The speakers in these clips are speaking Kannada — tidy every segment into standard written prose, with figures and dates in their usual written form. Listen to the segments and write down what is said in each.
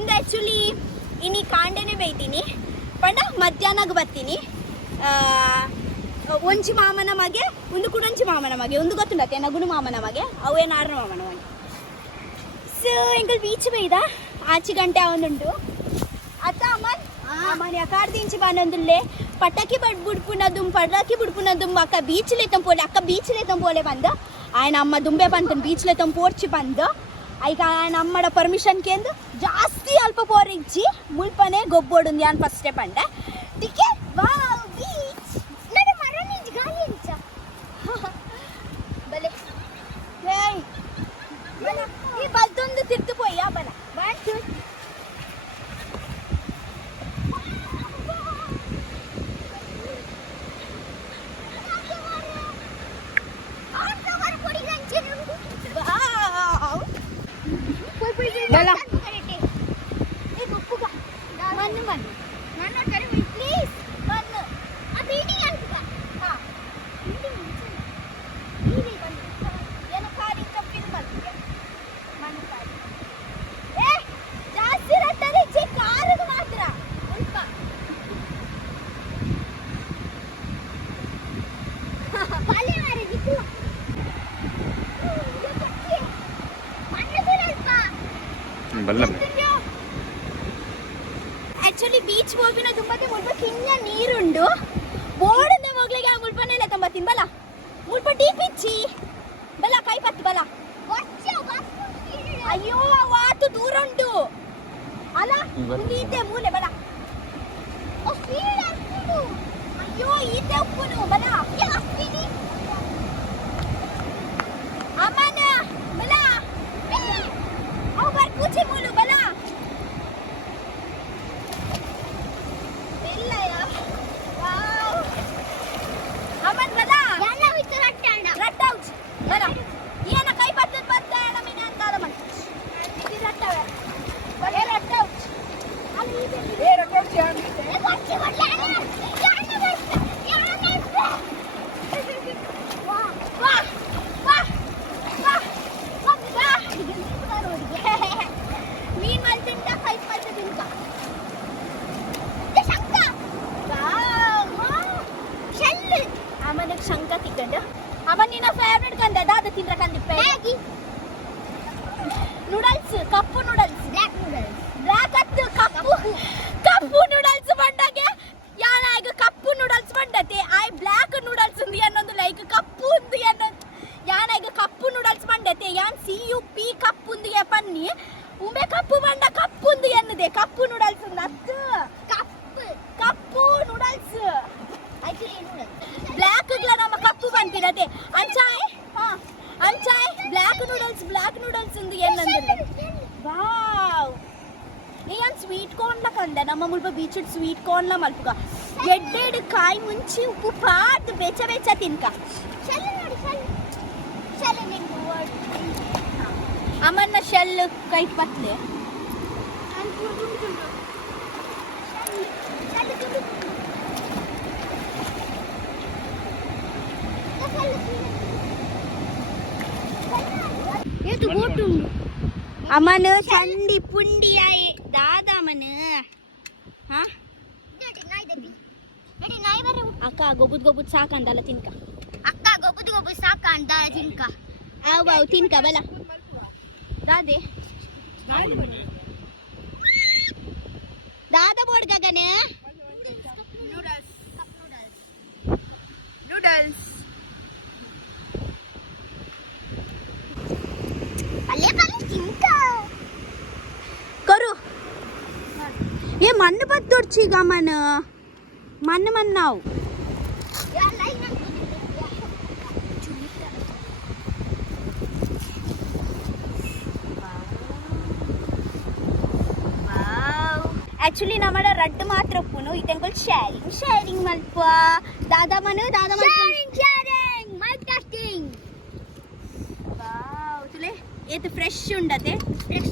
ಇಂದು ಆ್ಯಕ್ಚುಲಿ ಇನ್ನು ಕಾಂಡೆನೆ ಬೈತೀನಿ ಪಂಡ ಮಧ್ಯಾಹ್ನಕ್ಕೆ ಬರ್ತೀನಿ. ಒಂಚಿ ಮಾಮನ ಮಗೆ ಒಂದು ಕುಡಂಚಿ ಮಾಮನ ಮಗೆ ಒಂದು ಗೊತ್ತುಂಡತ್ತೆ ನಗುನು ಮಾಮನ ಮಗೆ ಅವೇನು ಆಡ್ರ ಮಾಮನ ಮಗೆ. ಸೊ ಎಂಕಲ್ ಬೀಚ್ ಬೈದ ಆಚೆ ಗಂಟೆ ಅವನುಂಟು ಅತ್ತ ಅಮ್ಮನ್ ಅಮ್ಮನ್ ಯಾಕಾಡ್ದಿಂಚಿ ಬಾನೊಂದುಲ್ಲೆ ಪಟಾಕಿ ಬುಡ್ಪುನದುಂ ಪಟಾಕಿ ಬುಡ್ಪುನದುಂ ಅಕ್ಕ ಬೀಚ್ಲೆ ತಂಪೋಲೆ ಅಕ್ಕ ಬೀಚ್ಲೆ ತಂಪೋಲೆ ಬಂದ ఆయన అమ్మ దుంబే పంతను బీచ్లో తం పోర్చి పంద అయిక ఆయన అమ్మడ పర్మిషన్ కేందు జాస్తి అల్ప పోరించి ముల్పనే గొబ్బోడుంది అని ఫస్ట్ స్టెప్ అంట టికే వావ్ బీచ్ నన్ను మరణించి గాలించా బలే హేయ్ బల ఈ బల్తుందు తిర్తుపోయా బల what Bala. Eh buka. Mana mana? Mana cari please. Mana? Abi ini yang buka. Ha. Ini mana? Ini mana? Yang kari kapin mana? Mana kari? Eh, ಜಾಸ್ತಿ ರಟ್ಟರೆ ಚೆ ಕಾರಿಗೆ ಮಾತ್ರ. ಸ್ವಲ್ಪ. ಕಾಲಿ ಮಾರಿ ದಿಕ್ಕು. ಆಕ್ಚುಲಿ ಬೀಚ್ ಹೋಗಿನ ತುಂಬಾತೆ ಮುಲ್ಪ ಕಿನ್ನ ನೀರುಂಡು ಬೋರ್ಡ್ ಮೊಗ್ಲಿಗೆ ಆ ಮುಲ್ಪನೆಲ್ಲ ತಂಬತ್ತೀನಿ ಬಲ ಮುಲ್ಪ ಡೀಪ್ ಇಚ್ಚಿ ಬಲ ಕೈ ಪತ್ತು ಬಲ ಅಯ್ಯೋ ವಾತು ದೂರ ಉಂಟು ಅಲ್ಲ ಈತೆ ಮೂಲೆ ಬಲ ಅಯ್ಯೋ ಈತೆ ಉಪ್ಪುನು ಬಲ ಅಮ್ಮನ ಬಲ ಅವ್ರು ಕೂಚಿ ಮೂಲು ಬಲ ಅಮ್ಮನ್ ಬಲ ಎಲ್ಲ ವಿತ್ತು ರಟ್ಟಾಂಡ ರಟ್ಟೌಚ್ ಬಲ ಏನ ಕೈ ಪತ್ತದ ಬತ್ತಾಡ ಮಿನ ಅಂತಾದ ಮನ್ ಇದು ರಟ್ಟವೆ ಬಲ ರಟ್ಟೌಚ್ ಅಲ್ಲಿ ಏ ರಟ್ಟೌಚ್ ಯಾನ್ ಏ ಬಚ್ಚಿ ಬಲ್ಲ ಯಾನ ಬತ್ತ ಯಾನ ವಾ ವಾ ವಾ ವಾ ವಾ ಮೀನ್ ಮಲ್ತಿಂದ ಕೈ ಪತ್ತದಿಂದ ಶಂಕ ಶೆಲ್ ಅಮ್ಮನಿಗೆ ಶಂಕ ತಿಕ್ಕಂಡು ಅಮ್ಮ ನಿನ್ನ ಫೇವ್ರೆಟ್ ಕಂದ ದಾದ ತಿಂದ್ರ ಕಂದಿಪ್ಪೆ ನೂಡಲ್ಸ್ ಕಪ್ಪು ನೂಡಲ್ಸ್ ಬ್ಲ್ಯಾಕ್ ನೂಡಲ್ಸ್ ಬ್ಲ್ಯಾಕ್ ಅತ್ತು ಕಪ್ಪು ಕಪ್ಪು ನೂಡಲ್ಸ್ ಬಂಡಾಗೆ ಯಾನ ಈಗ ಕಪ್ಪು ನೂಡಲ್ಸ್ ಬಂಡತೆ ಐ ಬ್ಲ್ಯಾಕ್ ನೂಡಲ್ಸ್ ఉంది ಅನ್ನೊಂದು ಲೈಕ್ ಕಪ್ಪು ఉంది ಅನ್ನೊಂದು ಯಾನ ಈಗ ಕಪ್ಪು ನೂಡಲ್ಸ್ ಬಂಡತೆ ಯಾನ್ CUP ಕಪ್ಪು ఉంది ಪನ್ನಿ ಉಂಬೆ ಕಪ್ಪು ಬಂಡ ಕಪ್ಪು ఉంది ಅನ್ನದೆ ಕಪ್ಪು ನೂಡಲ್ಸ್ ఉంది ಅತ್ತು ಕಪ್ಪು ಕಪ್ಪು ನೂಡಲ್ಸ್ ಬ್ಲ್ಯಾಕ್ ಗ್ಲ ನಮ್ಮ ಕಪ್ಪು ಬಂದಿರದೆ ಅಂಚಾಯ್ ಹಾ ಅಂಚಾಯ್ ಬ್ಲ್ಯಾಕ್ ನೂಡಲ್ಸ್ ఉంది ಏನಂದ್ರೆ ವಾವ್ ಏನ್ ಸ್ವೀಟ್ ಕಾರ್ನ್ ಲ ಕಂದ ನಮ್ಮ ಮುಲ್ಪ ಬೀಚ್ ಸ್ವೀಟ್ ಕಾರ್ನ್ ಲ ಮಲ್ಪುಗ ಎಡ್ಡೆಡ್ ಕಾಯಿ ಮುಂಚಿ ಉಪ್ಪು ಪಾತ್ ಬೆಚ್ಚ ಬೆಚ್ಚ ತಿನ್ಕ ಶೆಲ್ ನೋಡಿ ಶೆಲ್ ನಿಂಗು ಅಮ್ಮನ ಶೆಲ್ ಕೈ ಪತ್ಲೆ ಅಮ್ಮನ ಚಂಡಿ ಪುಂಡಿ ಆಯೆ ದಾದ ಅಮ್ಮನ ಹಾ ಅಕ್ಕ ಗೊಬ್ಬುದ್ ಸಾಕಂದಲ್ಲ ತಿನ್ಕ ಅಕ್ಕ ಗೊಬ್ಬುದ್ ಸಾಕಂದಲ್ಲ ತಿನ್ಕ ಅವು ತಿನ್ಕ ಬಲ ದಾದೆ ದಾದ ಬೋರ್ಡ್ ಗಗನ ನೂಡಲ್ಸ್ करू ये मन बत्तोर्ची गा मन नाव एक्चुअली नमड रड्ड मात्र पुनो इतेंगल शेरिंग मल्प दादा मन शेरिंग माइक टेस्टिंग वाव तुले ये तो फ्रेश उंडते फ्रेश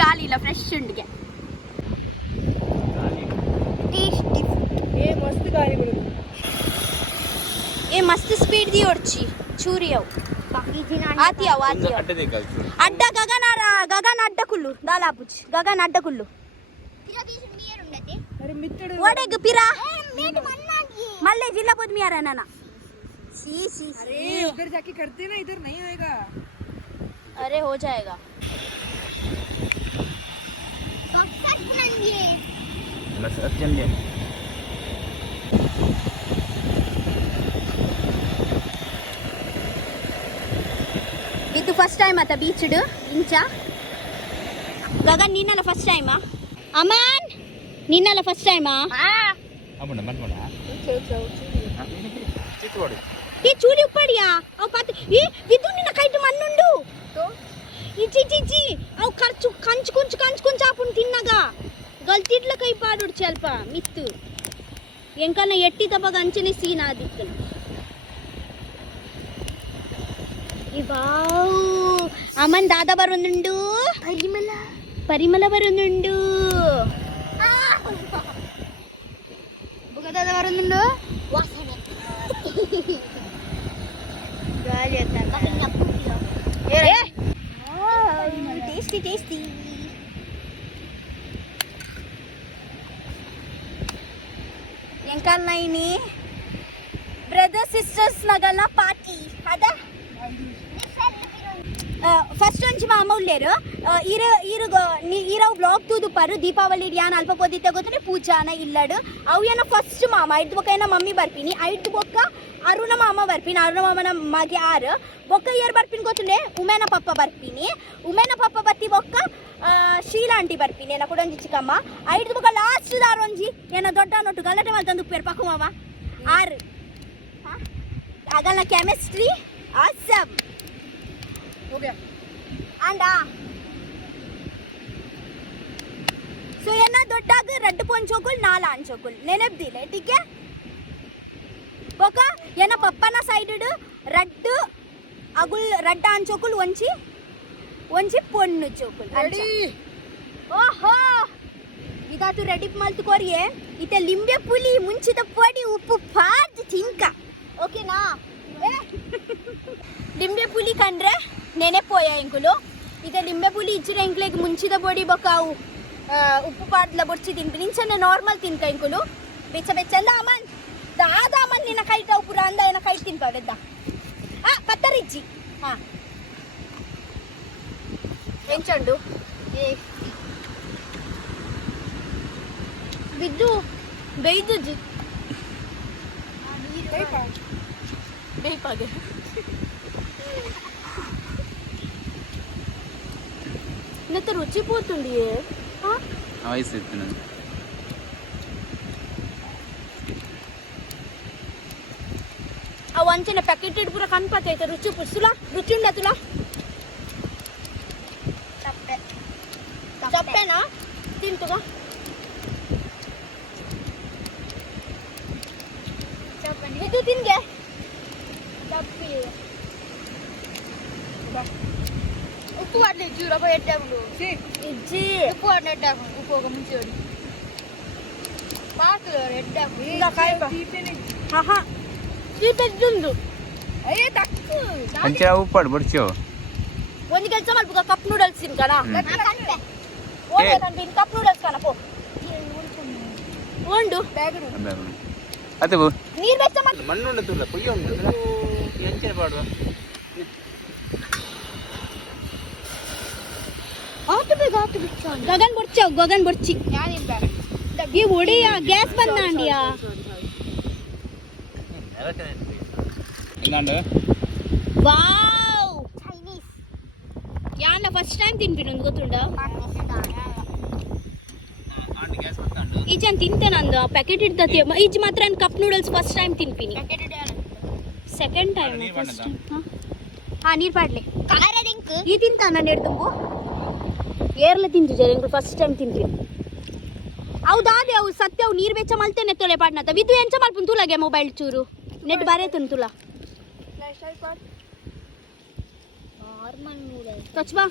गाली ला फ्रेश उंडगे टेस्टी ये मस्त गाली गुड ये मस्त स्पीड दी ओडची चूरी आव बाकी जिना आती आव अड्डा गगनारा గగన్ అడ్డకుళ్ళు దాలాపుచ్ గగన్ అడ్డకుళ్ళు ఓడెగ్ పిరా मल्ले जिला बुध में आ रहा ना शी शी अरे उधर जाके करते ना इधर नहीं होएगा अरे हो जाएगा ಇದು ಫಸ್ಟ್ ಟೈಮ್ ಆತ ಬೀಚ್ಡ್ ಇಂಚ ಗಗನ್ ನಿನ್ನಲ್ಲ ಫಸ್ಟ್ ಟೈಮಾ ಅಮನ್ ನಿನ್ನಲ್ಲ ಫಸ್ಟ್ ಟೈಮಾ ಈ ಚೂಲಿ ಉಪ್ಪಡಿಯಾ ಅವ್ ಪಾತ ಈ ವಿದು ನಿನ್ನ ಕೈಟ್ ಮಣ್ಣುಂಡು ಇಚ್ಚಿ ಚಿಚ್ಚಿ ಅವ್ ಖರ್ಚು ಕಂಚ್ ಆಪುನ್ ತಿನ್ನಗ ಗಲ್ತಿಡ್ಲ ಕೈ ಪಾಡುಡು ಸ್ವಲ್ಪ ಮಿತ್ತು ಎಂಕನ ಎಟ್ಟಿ ತಬಗ ಅಂಚನೆ ಸೀನ್ ಆದಿತ್ತು ಇವಾವ್ ಅಮ್ಮನ್ ದಾದ ಬರೋನುಂಡು ಪರಿಮಳ ಬರೋನುಂಡು ದಾದ ಬರೋನುಂಡು ವಾಸನೆ ಗಾಳಿ ಟೇಸ್ಟಿ ಎಂಕಲ್ನ ಇನಿ ಬ್ರದರ್ ಸಿಸ್ಟರ್ಸ್ ನಗಲ್ನ ಪಾರ್ಟಿ ಅದ ಫಸ್ಟ್ ಒಂಚಿ మా అమ్మ ఉల్లేరు ఈరవు బ్లాగ్ తూదుపారు దీపావళి యాన్ అల్ప పొద్దుతే ಗೊತ್ತನೆ ಪೂಜಾನ ಇಲ್ಲಡು ಅವು ಏನ ಫಸ್ಟ್ ಮಾಮ ಐದು ಬೊಕ್ಕ ಮಮ್ಮಿ ಬರ್ಪಿನಿ ಐದು ಬೊಕ್ಕ ಅರುಣ ಮಾಮ ಬರ್ಪಿನಿ ಅರುಣ ಮಾಮನ ಮಗೆ ಆರು ಬೊಕ್ಕ ಏರ್ ಬರ್ಪಿನಿ ಗೊತ್ತನೆ ಉಮೇನ ಪಪ್ಪ ಬರ್ಪಿನಿ ಉಮೇನ ಪಪ್ಪ ಬತ್ತಿ ಬೊಕ್ಕ ಶೀಲಾ ಆಂಟಿ ಬರ್ಪಿನಿ ಏನ ಕೊಡೊಂಜಿ ಚಿಕ್ಕಮ್ಮ ಐದು ಬೊಕ್ಕ ಲಾಸ್ಟ್ ದಾರೊಂಜಿ ಏನ ದೊಡ್ಡ ನೋಟು ಗಲಾಟೆ ಮಲ್ತಂದು ಉಪ್ಪೇರು ಪಕ್ಕು ಮಾಮ ಆರು ಆಗಲ್ನ ಕೆಮಿಸ್ಟ್ರಿ ಆಸಮ್ हो गया अंडा सो ये ना दोट्टाग रेड पोंचोकुल नाल आंचोकुल नेनेप दिले ठीक है बोका ये ना पप्पा ना side red अगुल red आंचोकुल वंची Ponnu चोकुल ready ओहो इदा तू रेडी मल्त कोरिये इते लिंबे पुली ಮುಂಚಿತ ಪೊಡಿ ಉಪ್ಪು ಪಾಜ್ ಚಿಂಕ ಓಕೆನಾ ಲಿಂಬೆ ಪುಲಿ ಕಂಡ್ರೆ ನೆನೆ ಪೋಯ ಎಂಕುಲು ಇದೆ ಲಿಂಬೆ ಪುಲಿ ಇಚ್ಚಿರೆ ಎಂಕ್ಲೆಗ್ ಮುಂಚಿದ ಬೊಡಿ ಬೊಕ್ಕಾವು ಉಪ್ಪು ಪಾಡ್ಲ ಬೊಡ್ಚಿ ತಿನ್ಪಿ ನಿಂಚನೆ ನಾರ್ಮಲ್ ತಿನ್ಕ ಎಂಕುಲು ಬೆಚ್ಚ ಬೆಚ್ಚಂದ ಅಮನ್ ದಾದ ಅಮನ್ ನಿನ್ನ ಕೈಟ್ ಅವು ಪುರ ಅಂದ ಏನ ಕೈಟ್ ತಿನ್ಪಾಡೆದ್ದ ಪತ್ತರಿಜ್ಜಿ ಹಾ ಎಂಚಂಡು ಬಿದ್ದು ಬೇಯ್ದುಜ್ಜಿ ಬೇಯ್ಪಾಗೆ ఇంత రుచిపోతుంది ఆ వంచిన ప్యాకెటెడ్ పూర కనపడతాయి రుచి పుస్తులా రుచి ఉండ తులా చప్పేనా తింటుగా ಇದು ತಿನ್ಗೆ ಚಪ್ಪಿ ಉಪ್ಪು ವಾಡ್ಲಿ ಜೀರಪ್ಪ ಎಟ್ಟಾಗುಂಡು ಇಜ್ಜಿ ಉಪ್ಪು ವಾಡ್ನ ಎಟ್ಟಾಗುಂಡು ಉಪ್ಪು ಹೋಗ ಮುಂಚೆ ಹೊಡಿ ಪಾಕು ಎಟ್ಟಾಗು ಇಲ್ಲ ಕಾಯ್ಪ ಹಾ ಚೀಪೆದ್ದುಂಡು ಅಯ್ಯೇ ತಕ್ಕು ಅಂಚೆ ಉಪ್ಪು ಆಡ್ ಬಡ್ಚೋ ಒಂದು ಕೆಲಸ ಮಾಡ್ಬೇಕು ಕಪ್ ನೂಡಲ್ಸ್ ತಿನ್ಕಣ ಓಕೆ ನಾನು ಬಿನ್ ಕಪ್ ನೂಡಲ್ಸ್ ಕಣ ಪೋ ಉಂಡು ಅದು ನೀರು ಬೆಚ್ಚ ಮಾಡಿ ಮಣ್ಣುಂಡ ತುಲ್ಲ ಪುಯ್ಯ ಉಂಟು ಎಂಚೆ ಪಾಡುವ ಗಗನ್ ಬೊಡ್ಚಾವ್ ಗಗನ್ ಬೊಡ್ಚಿ ಈ ಒಡಿಯ ಗ್ಯಾಸ್ ಬಂದ ಅಂಡಿಯಾ ವಾವ್ ಚೈನೀಸ್ ಯಾನ ಫಸ್ಟ್ ಟೈಮ್ ತಿನ್ಪಿನ ಒಂದು ಗೊತ್ತುಂಡ ಈಜನ್ ತಿಂತೆ ನಂದು ಪ್ಯಾಕೆಟ್ ಇಡ್ತತಿ ಈಜ್ ಮಾತ್ರ ಕಪ್ ನೂಡಲ್ಸ್ ಫಸ್ಟ್ ಟೈಮ್ ತಿನ್ಪಿನಿ ಸೆಕೆಂಡ್ ಟೈಮ್ ಫಸ್ಟ್ ಟೈಮ್ ಹಾ ನೀರು ಪಾಡ್ಲೆ ಈ ತಿಂತ ನಾನು ಹಿಡ್ದುಂಬು ಏರ್ಲೆ ತಿಂತಿದ್ದೆ ನಿಂಗೆ ಫಸ್ಟ್ ಟೈಮ್ ತಿಂತೀನಿ ಹೌದಾದೆ ಅವು ಸತ್ಯ ಅವು ನೀರು ಬೆಚ್ಚ ಮಲ್ತೇನೆ ತೊಲೆ ಪಾಡ್ನತ ವಿದು ಎಂಚ ಮಲ್ಪುನ್ ತುಲಾಗೆ ಮೊಬೈಲ್ ಚೂರು ನೆಟ್ ಬಾರೆ ತುಲ ಕಚ್ಬಾ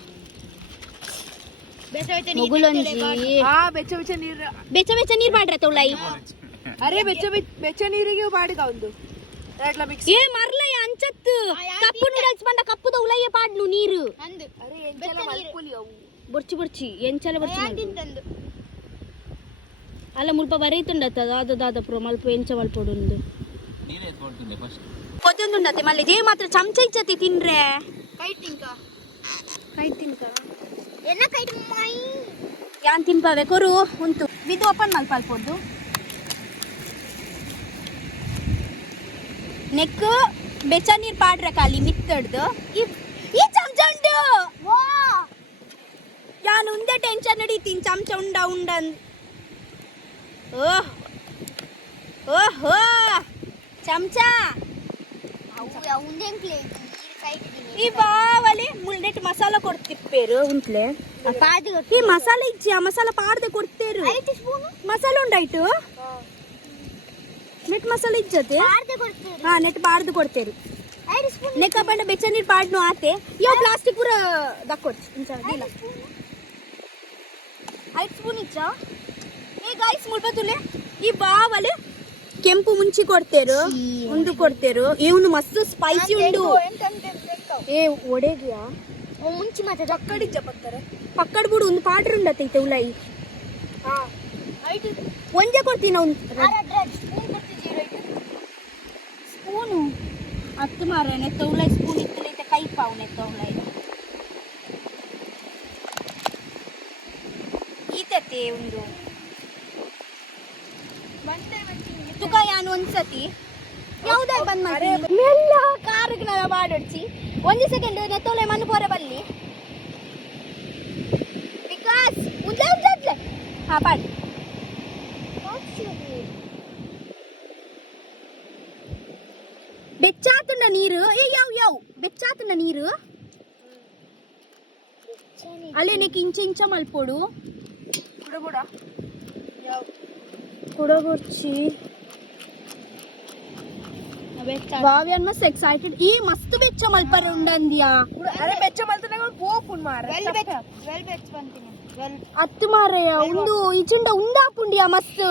ಮುಗುಲೊಂಜಿ ಬೆಚ್ಚ ಬೆಚ್ಚ ನೀರು ಬೆಚ್ಚ ಬೆಚ್ಚ ನೀರು ಮಾಡ್ರೆ ತೊಳೈ ಅರೆ ಬೆಚ್ಚ ಬೆಚ್ಚ ನೀರಿಗೆ ಬಾಡಿಗ ಒಂದು రెడ్ల మిక్స్ ఏ మరలయ్య అంచత్తు కప్పు నూడల్స్ పండ కప్పుతో ఉలయ్య పాడ్ను నీరు అరే ఎంచల మల్పులి అవు బొర్చి బొర్చి ఎంచల బొర్చి ಅಲ್ಲ ಮುಲ್ಪ ಬರೀತುಂಡತ್ತ ದಾದ ಪುರ ಮಲ್ಪ ಎಂಚ ಮಲ್ಪೊಡು ನೀರೇ ಎತ್ಕೊಳ್ತಿದ್ದೆ ಫಸ್ಟ್ ಕೊತ್ತೊಂದುಂಡತ್ತೆ ಮಲ್ಲಿ ಜೇ ಮಾತ್ರ ಚಮಚ ಇಚ್ಚತಿ ತಿನ್ರೆ ಕೈ ತಿನ್ಕ ಯಾನ್ ತಿನ್ಪವೆ ಕೊರು ಉಂಟು ಇದು ಓಪನ್ ಮಲ್ಪ ಅಲ್ಪೊಡ್ದು ನೆಕ್ ಬೆಚ್ಚ ನೀರ್ ಪಾಡ್ರೆ ಖಾಲಿ ಮಿತ್ತಡ್ದು ಈ ಚಮಚ ಉಂಡು ಯಾನ್ ಉಂದೆ ಟೆನ್ಷನ್ ನಡೀತೀನಿ ಚಮಚ ಉಂಡ ಓಹೋ ಚಮಚ ಈ ಬಾವಲಿ ಮುಳ್ಳೆಟ್ ಮಸಾಲ ಕೊಡ್ತಿಪ್ಪೇರು ಉಂಟ್ಲೆ ಈ ಮಸಾಲ ಇಚ್ಚಿ ಆ ಮಸಾಲ ಪಾಡ್ದೆ ಕೊಡ್ತೇರು ಮಸಾಲ ಉಂಡಾಯ್ತು ನೆಟ್ ಮಸಾಲ ಇಜ್ಜತೆ ಹಾ ನೆಟ್ ಪಾಡ್ದು ಕೊಡ್ತೇರು ನೆಕ್ಕ ಬಂಡ ಬೆಚ್ಚ ನೀರು ಪಾಡ್ನು ಆತೆ ಯೋ ಪ್ಲಾಸ್ಟಿಕ್ ಪೂರ ದಕ್ಕೊಡ್ಚು ಇಲ್ಲ 5 ಸ್ಪೂನ್ ಇಚ್ಚ ಏ ಗೈಸ್ ಮುಳ್ಬತುಲೆ ಈ ಬಾವಲಿ ಕೆಂಪು ಮುಂಚಿ ಕೊಡ್ತೇರು ಒಂದು ಕೊಡ್ತೇರು ಇವನು ಮಸ್ತ್ ಸ್ಪೈಸಿ ಉಂಡು ಏ ಒಡೆಗ್ಯಾ ಮುಂಚಿ ಮಾತ್ರ ಪಕ್ಕಡಿಜ್ಜ ಪಕ್ಕಡ್ ಬಿಡು ಒಂದು ಪಾಡ್ರ ಉಂಡತೈತೆ ಉಲಾಯಿ ಒಂದೇ ಕೊಡ್ತೀನಿ ಅವ್ನು ಸ್ಪೂನು ಹತ್ತು ಮಾರ ನೆತ್ತ ಉಲಾಯಿ ಸ್ಪೂನ್ ಇತ್ತಲೈತೆ ಕೈ ಪಾವು ನೆತ್ತ ಉಲಾಯಿ ಈತತೆ ಒಂದು ತುಕ ಯಾನು ಒಂದ್ಸತಿ ಯಾವ್ದೇ ಬಂದ್ ಮಾಡಿ ಮೆಲ್ಲ ಕಾರಿಗೆ ನಾನು ಬಾಡೊಡ್ಸಿ ಒಂದು ಸೆಕೆಂಡ್ ನೆತ್ತೋಲೆ ಮಣ್ಣು ಪೋರೆ ಬಲ್ಲಿ ವಿಕಾಸ್ ಉದ್ಲೆ ಹಾ ಪಾಡಿ ಬೆಚ್ಚಾತುಂಡ ನೀರು ಏ ಯಾವ ಬೆಚ್ಚಾತುಂಡ ನೀರು ಅಲ್ಲೇ ನೀಕ್ ಇಂಚ ಮಲ್ಪೋಡು ಕುಡಗೊರ್ಚಿ ಭಾವ್ಯಾನ್ ಮಸ್ತ್ ಎಕ್ಸೈಟೆಡ್ ಈ ಮಸ್ತ್ ಬೆಚ್ಚ ಮಲ್ಪರೆ ಉಂಡಂದಿಯಾ ಅರೆ ಬೆಚ್ಚ ಮಲ್ತನೆ ಪೋಪುನ್ ಮಾರ ಅತ್ತು ಮಾರಯ್ಯ ಉಂದು ಇಚಿಂಡ ಉಂದಾಪುಂಡಿಯಾ ಮಸ್ತ್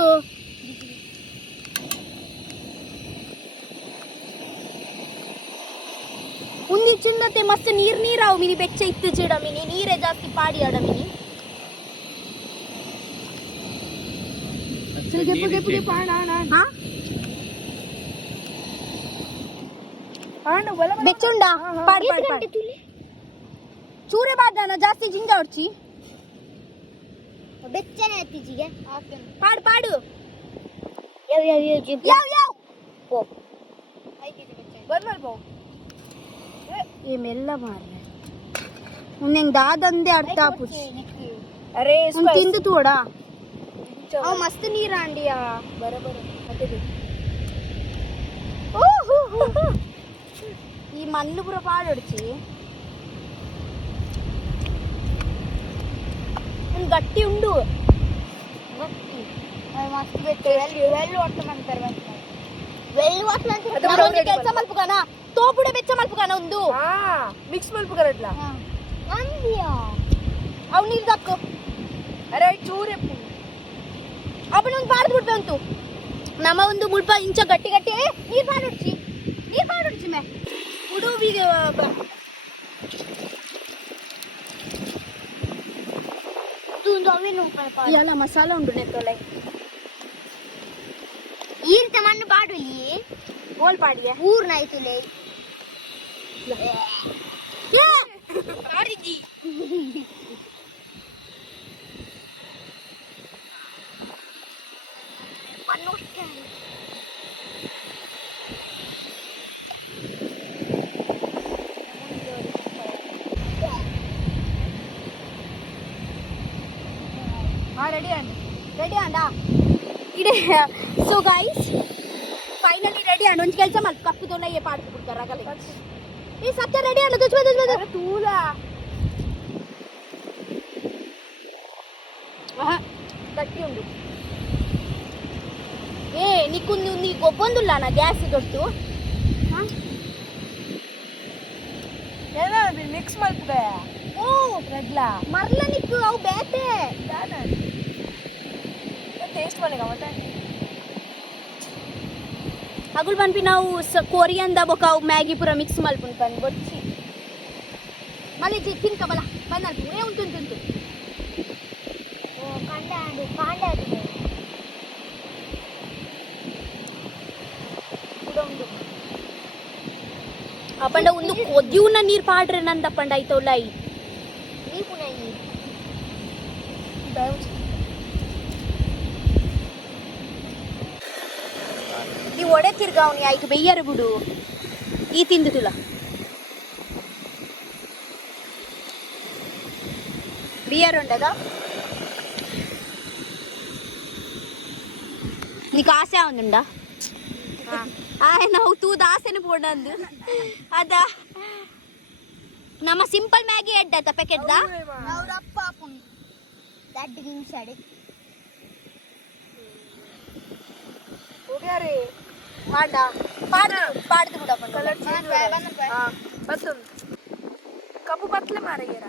ಉಂದಿ ಚಿಂಡತೆ ಮಸ್ತ್ ನೀರಾವು ಮಿನಿ ಬೆಚ್ಚ ಇತ್ತು ಚಿಡ ಮಿನಿ ನೀರೇ ಜಾಸ್ತಿ ಪಾಡಿ ಆಡ ಮಿನಿ ಬೆಚ್ಚುಂಡ ಚೂರೆ ಬಾಡ್ದಾನ ಜಾಸ್ತಿ ಜಿಂಜ ಹೊಡ್ಚಿ ಬೆಚ್ಚನೆ ಎತ್ತಿಜಿಗೆ ಪಾಡು ಪಾಡು ಈ ಮೆಲ್ಲ ಮಾರ್ರೆ ಉನ್ನೆಂಗ್ ದಾದಂದೆ ಅರ್ಥ ಪುಚ್ ಅರೆ ತಿಂದು ತೋಡ ಅವ ಮಸ್ತ್ ನೀರ ಅಂಡಿಯಾ ಈ ಮಣ್ಣು ಪುರ ಪಾಡೊಡ್ಚಿ ಒಂದು ಗಟ್ಟಿ ಉಂಡು ಮಸ್ತ್ ಕೆಲಸ ಮಲ್ಪುಗಾನ ತೋಪುಡೆ ಬೆಚ್ಚ ಮಲ್ಪುಗಾನ ಒಂದು ಮಿಕ್ಸ್ ಮಲ್ಪುಗಾರಟ್ಲ ಅವ್ ನೀರು ದಕ್ಕು ಅರೆ ಚೂರೆ ಅವನೊಂದು ಪಾಡ್ದು ಬಿಡ್ಬೆ ಅಂತು ನಮ್ಮ ಒಂದು ಮುಲ್ಪ ಇಂಚ ಗಟ್ಟಿ ಗಟ್ಟಿ ನೀರ್ ಪಾಡೊಡ್ಚಿ ಮೇ ಉಡುವಿಗೆ ಎಲ್ಲ ಮಸಾಲ ಉಂಡು ನೆತ್ತೊಲೆ ಈರ್ತ ಮಣ್ಣು ಪಾಡು ಇಲ್ಲಿ ಓಲ್ ಪಾಡಿವೆ ಊರ್ನಾಯ್ತುಲೆ ರೆಡಿ ಅಂಡ ಇಡೆ ಸೊ ಗೈಸ್ ಫೈನಲಿ ರೆಡಿ ಅಂಡ್ ಒಂದು ಕೆಲಸ ಮಾಡಿ ಕಪ್ಪು ತೊಲಯ್ಯ ಪಾಡ್ತು ಬಿಡ್ತಾರೆ ಆಗಲ್ಲ ಈ ಸತ್ಯ ರೆಡಿ ಅಂಡ ತುಚ್ಬ ತೂಲ ಗಟ್ಟಿ ಉಂಡು ಏ ನಿಕ್ಕೊಂದು ನೀ ಗೊಬ್ಬೊಂದುಲ್ಲ ನಾ ಗ್ಯಾಸ್ ತೊಟ್ಟು ಮಿಕ್ಸ್ ಮಲ್ಪೆ ಓ ರೆಡ್ಲ ಮರ್ಲ ನಿಕ್ಕು ಅವು ಬೇತೆ ಟೇಸ್ಟ್ ಮನೆಗ ಮತ್ತೆ ಅಗುಲ್ ಪನ್ಪಿ ನಾವು ಕೊರಿಯನ್ದ ಬೊಕ ಮ್ಯಾಗಿ ಪೂರ ಮಿಕ್ಸ್ ಮಲ್ಪುನ್ ಪನ್ ಬೊಚ್ಚಿ ಮಲ್ಲಿ ತಿನ್ಕ ಬಲ ಬಂದಲ್ಪ ಉರೇ ಉಂಟು ಅಪ್ಪಂಡ ಒಂದು ಕೊದ್ಯೂನ ನೀರ್ ಪಾಡ್ರೆ ನಂದಪ್ಪಂಡ ಐತೋಲ್ಲ ಐ ನೀ ಪುನಃ ನೀರು ನೀ ಒಡೆ ತಿರ್ಗಾವ್ನಿ ಆಯ್ತು ಬೆಯ್ಯರು ಬಿಡು ಈ ತಿಂದು ತುಲ ಬಿಯರ್ ఉండಗ నీకు ఆశ ఉందా ನಾವು ತೂದ ಆಸೆನ ಪೋಡಂದು ಅದ ನಮ್ಮ ಸಿಂಪಲ್ ಮ್ಯಾಗಿ ಎಡ್ಡಾಯ್ತ ಪ್ಯಾಕೆಟ್ದ ಅವರಪ್ಪ ಪುಣಿ ದಡ್ಡ ನಿಮಿಷಾಡಿ ಹೋಗ್ಯಾರಿ ಪಾಡ ಪಾಡ್ದು ಬಿಡಪ್ಪ ಕಲರ್ ಚೇಂಜ್ ಬತ್ತು ಕಪ್ಪು ಬತ್ಲೆ ಮಾರಯ್ಯರ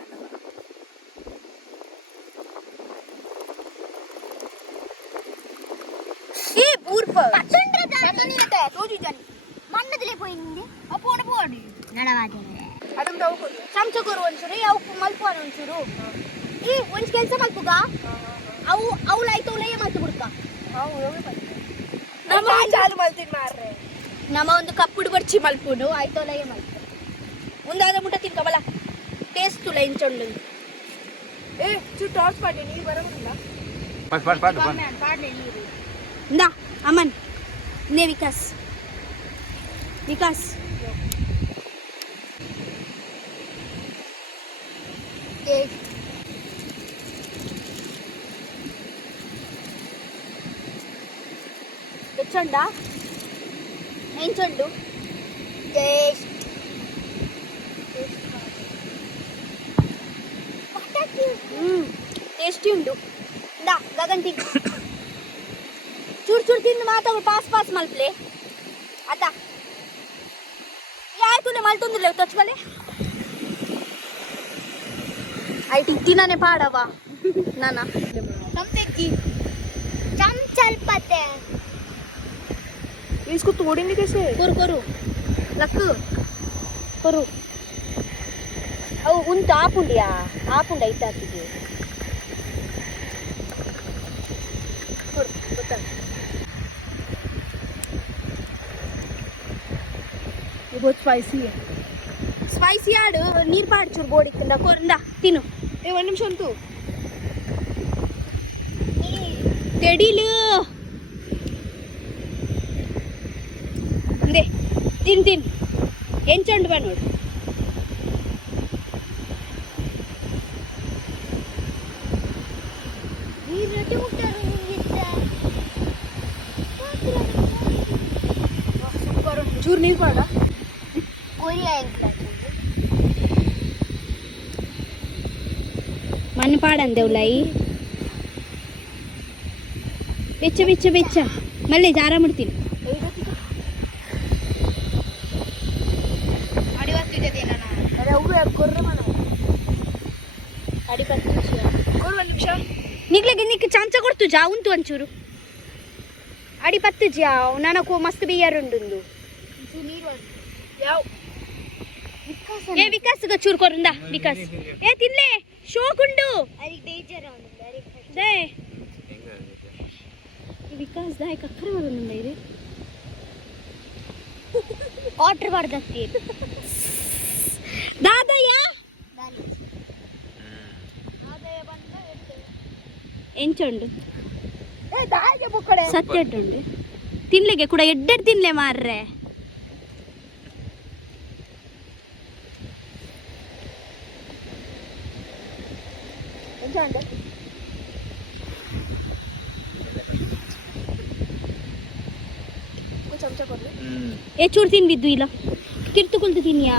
ഈ പൂർപ്പ് മണ്ണതിലേ പോയി അപ്പോണ പോടി ಅದೊಂದು ಹೋಗೋದು ಚಮಚಕೋರು ಒಂಚೂರು ಅವು ಮಲ್ಪೋಣ ಒಂಚೂರು ಈ ಒಂದ್ ಕೆಲ್ಸ ಮಲ್ಪುಗ ಅವು ಅವಳಾಯ್ತು ಅವಳಯ್ಯ ಮಲ್ತು ಬಿಡ್ಕ ಚಾಲು ಮಲ್ತೀನಿ ಮಾರ್ರೆ ನಮ್ಮ ಒಂದು ಕಪ್ಪುಡು ಬರ್ಚಿ ಮಲ್ಪುಡು ಆಯ್ತು ಅವಳಯ್ಯ ಮಲ್ಪು ಮುಂದಾದ ಮುಟ್ಟ ತಿನ್ಕ ಬಲ ಟೇಸ್ಟ್ ತುಲ ಇಂಚೊಂಡು ಏ ಚೂರು ಟಾರ್ಚ್ ಮಾಡಿ ನೀವು ಬರೋದಿಲ್ಲ ಪಾಡ್ಲೆ ನೀರು ಇಂದ ಅಮನ್ ನೇ ವಿಕಾಸ್ తెచ్చండా ఎంచండు టేస్టీ ఉండు ఇందా గగన్ తిన్ ಚೂರು ತಿಂದು ಮಾತಾಡು ಪಾಸ್ ಮಲ್ಪ್ಲೆ ಅತ್ತ ಆಯ್ತು ಮಲ್ತೊಂದಿಲ್ಲ ತೊಚ್ಕಲೆ ಆಯ್ತು ಇತ್ತಿನಾನೆ ಪಾಡವ ನಾನ ಚಲ್ಪತ್ತೆ इसको तोड़ेंगे कैसे ಕೊರು ಲಕ್ಕು ಕೊರು ಅವು ಉಂಟು ಆಪುಂಡ ಐತಾತಿಗೆ ಕೊಡು ಗೊತ್ತಲ್ಲ ये बहुत स्पाइसी है ಸ್ಪೈಸಿ ಆಡು ನೀರು ಪಾಡು ಚೂರು ಬೋಡಿಕ್ಕಿಂದ ಕೊರಿಂದ ತಿನ್ನು ಏ ಒಂದು ನಿಮಿಷ ಅಂತೂ ತೆಡಿಲು ಅಂದೆ ತಿನ್ ಎಂಚಂಡು ಬಾ ನೋಡು ಸೂಪರ್ ಚೂರು ನೀರು ಪಾಡ ಮಣ್ಣು ಪಾಡಂದೇವ್ಲೈ ಬೆಚ್ಚ ಮಲ್ಲೆ ಜಾರ ಮಾಡ್ತೀನಿ ಅರೆ ಅವರು ಯಾರು ಕೊರ್ರೆ ಮಾಡ ಅಡಿ ಪತ್ತು ಕೊಡು ಒಂದು ನಿಮಿಷ ನಿಕ್ಲೆಗೆ ಚಮಚ ಕೊಡ್ತು ಜಾ ಉಂಟು ಒಂಚೂರು ಅಡಿ ಪತ್ತು ಜಾ ನನಗೂ ಮಸ್ತ್ ಬೇಯಾರುಂಡು ಯಾವ ಏ ವಿಕಾಸ್ಗ ಚೂರು ಕೊರಿಂದ ವಿಕಾಸ್ ಏ ತಿನ್ಲೆ ಶೋಕುಂಡು ದೇ ವಿಕಾಸ್ ದಾಯ ಕಕ್ಕರೆ ಬರೋದು ಇದು ಆರ್ಡರ್ ಮಾಡ್ದಕ್ಕೆ ದಾದಯ್ಯ ಎಂಚುಂಡು ಏ ದಾಯಿಗೆ ಬುಕ್ಕಡೆ ಸತ್ತೆಡ್ಡುಂಡು ತಿನ್ಲೆಗೆ ಕೂಡ ಎಡ್ಡೆಡ್ ತಿನ್ಲೆ ಮಾರ್ರೆ ಎಂಚಂಡೆ ಚಮಚ ಕೊಡ್ಲಿ ಏ ಚೂರು ತಿನ್ಬಿದ್ದು ಇಲ್ಲ ಕಿರ್ತುಕೊಳ್ತು ತಿನ್ಯಾ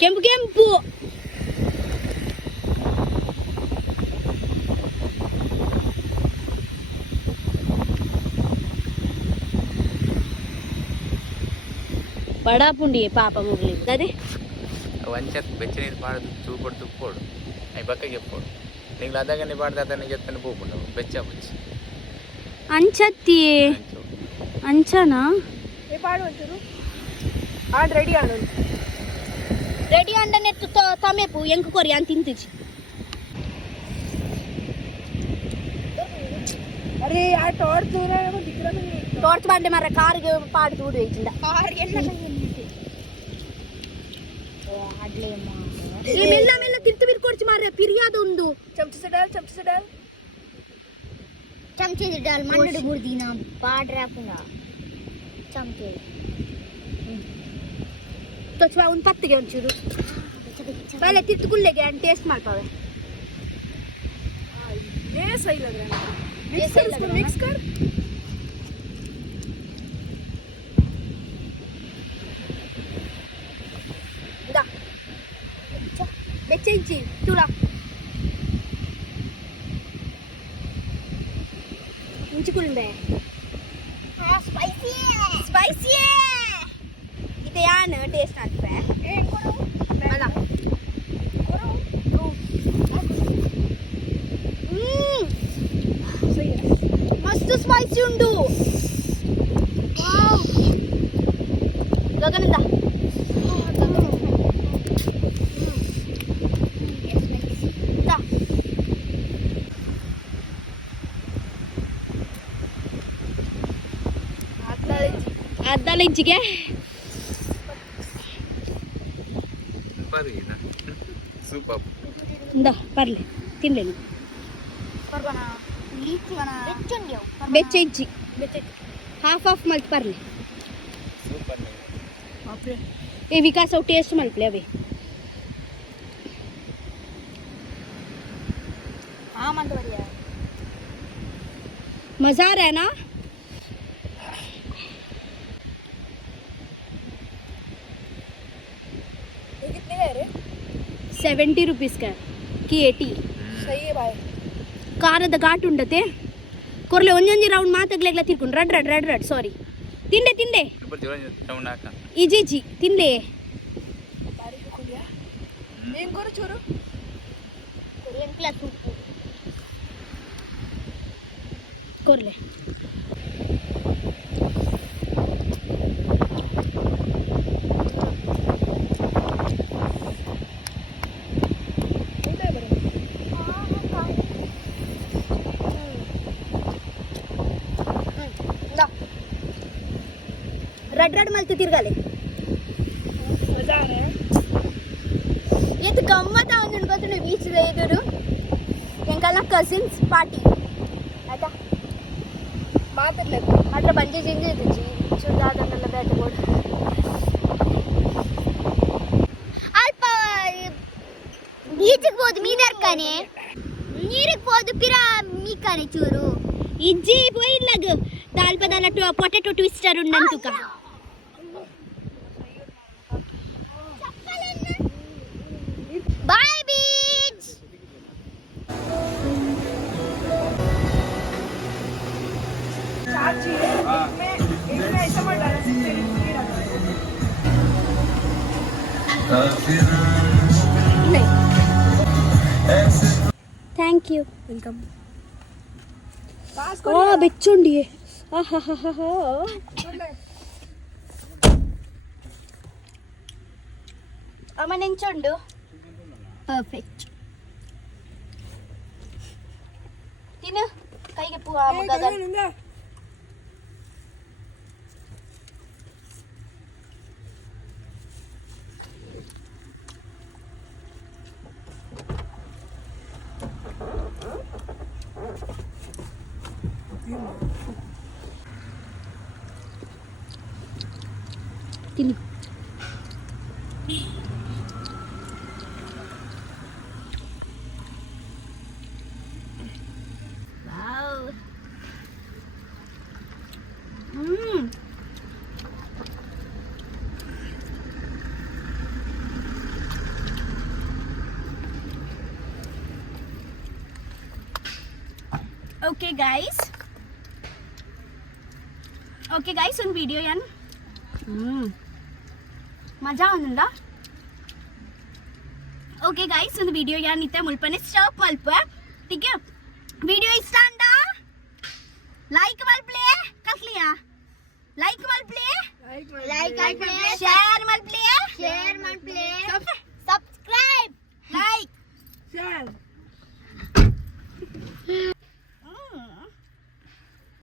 ಕೆಂಪು ಬಡಾ ಪುಂಡಿ ಪಾಪ ಮುಗ್ಲಿ ಅದೇ వంచర్ బెచ్చ నీరు పాడదు చూపడు తుప్పోడు అవి పక్కకి చెప్పాడు నీకు అదగానే పాడితే అతను చెప్తాను పోకుండా బెచ్చ బుచ్చి ಅಂಚತ್ತಿ ಅಂಚನಾ ಏ ಪಾಡು ಒಂಚೂರು ಆಡ್ ರೆಡಿ ಆಡು ರೆಡಿ ಅಂಡನೆ ತಮೆಪು ಎಂಕು ಕೊರಿ ಅಂತ ತಿಂತಿಜಿ ಅರೆ ಆ ಟಾರ್ಚ್ ದೂರ ದಿಕ್ರ ಟೋರ್ಚ್ ಬಾಂಡೆ ಮಾರ ಕಾರ್ಗೆ ಪಾಡು ದೂಡು ಐತಿಂದ ಕಾರ್ ಎಲ್ಲ ಈ ಮೆಲ್ಲ ಮೆಲ್ಲ ತಿರ್ತು ಬಿರ್ಕೊಡ್ಚಿ ಮಾರ್ರೆ ಪಿರಿಯಾದ ಒಂದು ಚಮಚ ಡಾಲ್ चमचे से डाल मंडे बुर्दी ना पाड रखूंगा चमचे ತೊಚ್ಚ ಒಂದು ಪತ್ತಿಗೆ ಒಂಚೂರು ಪಹಲೆ ತಿರ್ತು ಕುಲ್ಲೆಗೆ ಅಂತ ಟೇಸ್ಟ್ ಮಾಡ್ತಾವೆ ये सही लग रहा है ये सही लग रहा है मिक्स कर दा ಬೆಚ್ಚ ಇಂಚಿ ತುಳ ಇಂಚಿ ಕುಲ್ಬೆ ಸ್ಪೈಸಿ ಇದು ಯಾನ್ ಟೇಸ್ಟ್ ಆಗ್ತದೆ ए करो ಅಲ್ಲ सही है ಮಸ್ತ್ ಸ್ಪೈಸಿ ಉಂಟು ಗಗನದ ಅರ್ಧ ಇಂಚಿಗೆ ಸೂಪರ್ ಇಂದ ಬರ್ಲಿ ತಿನ್ಲೇನು ಬೆಚ್ಚ ಇಂಚಿ ಹಾಫ್ ಮಲ್ತ್ ಬರ್ಲಿ ಸೂಪರ್ ए विकास अव टेस्ट मल्पले अवे हाँ मन तो बढ़िया मजा आ रहा है ना ये कितने का है रे 70 रुपीस का की 80 सही है भाई ಖಾರದ ಘಾಟ್ ಉಂಡತೆ ಕೊರ್ಲೆ ಒಂದೊಂದು ರೌಂಡ್ ಮಾತಾಗ್ಲೆಗ್ಲ ತಿರ್ಕೊಂಡು ರಡ್ ಸಾರಿ ತಿಂಡೆ ಟೌನ್ ಹಾಕ ಇಜಿ ತಿಂದೆ तारीख को खुलिया एम करो छोरो कोरियन प्लस उप्पू ಕೊರ್ಲೆ होता है बड़े ರಡ್ ಮಲ್ತು ತಿರ್ಗಾಲೆ मजा आ रहा है ಇದು ಗಮ್ಮತ್ತ ಒಂದು ಗೊತ್ತು ಬೀಚ್ ಎದುರು ಎಂಕಲ್ಲ ಕಸಿನ್ಸ್ ಪಾರ್ಟಿ ಆಯ್ತಾ ಮಾತಾಡ್లేదు ಅಟ್లా ಬಂಜಿ ಜಿಂಜಿ ಇದ್ದಿಜ್ಜಿ ಚೂದಾದನ್ನೆಲ್ಲ ಬೇಟೆ ಬೋರ್ಡ್ ಅಲ್ಪ ಬೀಚಿಗೆ ಹೋದ್ ಮೀನರ್ಕಾನೆ ನೀರಿಗೆ ಹೋದ್ ಪಿರ ಮೀಕಾನೆ ಚೂರು ಇಜ್ಜಿ పోయిల్లాగు దాల్పదాల పొటాటో ట్విస్టర్ ఉన్నందుక बाय बीच चाची है एक में ऐसा मत डालना सिर्फ तेरी ಥ್ಯಾಂಕ್ ಯು वेलकम पास ಓ ಬೆಚ್ಚುಂಡಿ ಅಮ್ಮ ನೆಂಚುಂಡು ಪರ್ಫೆಕ್ಟ್ ತಿನ್ನು ಕೈಗೆ ಗಗನ್ ತಿನ್ನು ಓಕೆ ಗೈಸ್ ಒಂದು ವಿಡಿಯೋ ಏನು ಮಜಾ ಒಂದುಂಡ ಓಕೆ ಗೈಸ್ ಒಂದು ವಿಡಿಯೋ ಏನಿತ್ತೆ ಮುಲ್ಪನೆ ಸ್ಟಾಪ್ ಮಲ್ಪ ಟೀಕೆ ವಿಡಿಯೋ ಇಷ್ಟ ಅಂದ ಲೈಕ್ ಮಲ್ಪ್ಲೆ ಕಸ್ಲಿಯಾ ಲೈಕ್